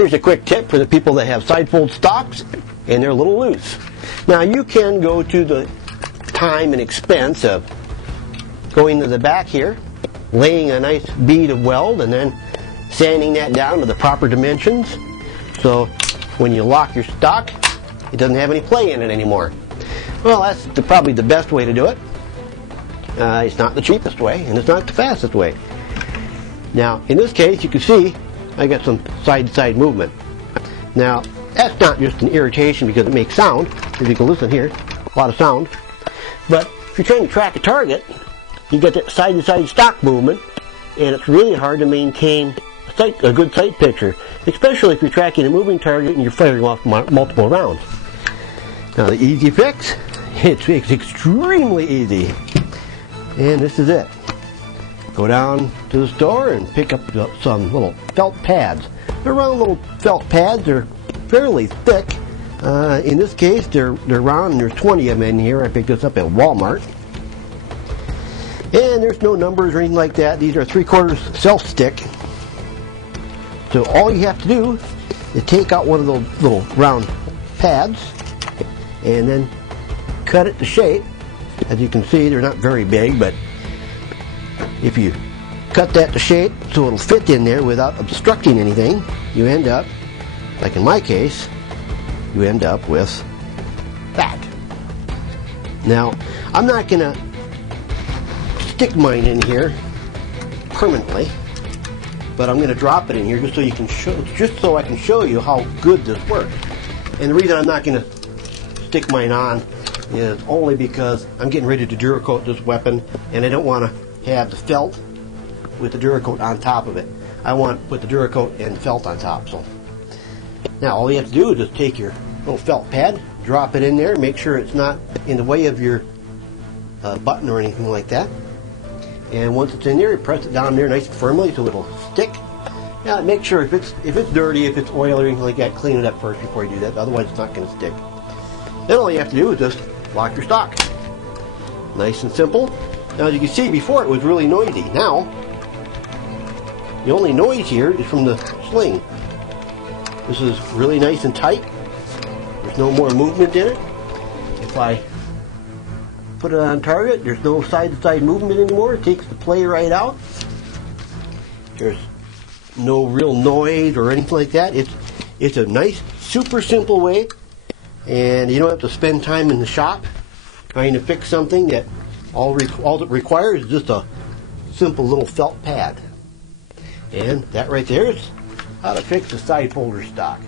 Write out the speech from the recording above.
Here's a quick tip for the people that have side fold stocks and they're a little loose. Now you can go to the time and expense of going to the back here, laying a nice bead of weld, and then sanding that down to the proper dimensions. So when you lock your stock, it doesn't have any play in it anymore. Well, that's probably the best way to do it. It's not the cheapest way, and it's not the fastest way. Now, in this case, you can see I got some side-to-side movement. Now, that's not just an irritation because it makes sound. As you can listen here, a lot of sound. But if you're trying to track a target, you get that side-to-side stock movement, and it's really hard to maintain a good sight picture, especially if you're tracking a moving target and you're firing off multiple rounds. Now, the easy fix, it's extremely easy. And this is it. Go down to the store and pick up some little felt pads. They're round little felt pads. They're fairly thick. In this case, they're round, and there's 20 of them in here. I picked this up at Walmart. And there's no numbers or anything like that. These are 3/4 self-stick. So all you have to do is take out one of those little round pads and then cut it to shape. As you can see, they're not very big, but if you cut that to shape so it'll fit in there without obstructing anything, you end up, like in my case, you end up with that. Now, I'm not going to stick mine in here permanently, but I'm going to drop it in here just so you can so I can show you how good this works. And the reason I'm not going to stick mine on is only because I'm getting ready to Duracoat this weapon, and I don't want to have the felt with the Duracoat on top of it. I want to put the Duracoat and felt on top. So now all you have to do is just take your little felt pad, drop it in there, make sure it's not in the way of your button or anything like that. And once it's in there, you press it down there nice and firmly so it'll stick. Now make sure if it's dirty, if it's oily or anything like that, clean it up first before you do that. Otherwise, it's not going to stick. Then all you have to do is just lock your stock. Nice and simple. Now, as you can see, before it was really noisy. Now, the only noise here is from the sling. This is really nice and tight. There's no more movement in it. If I put it on target, there's no side-to-side movement anymore. It takes the play right out. There's no real noise or anything like that. It's a nice, super simple way, and you don't have to spend time in the shop trying to fix something that all it requires is just a simple little felt pad. And that right there is how to fix a side folder stock.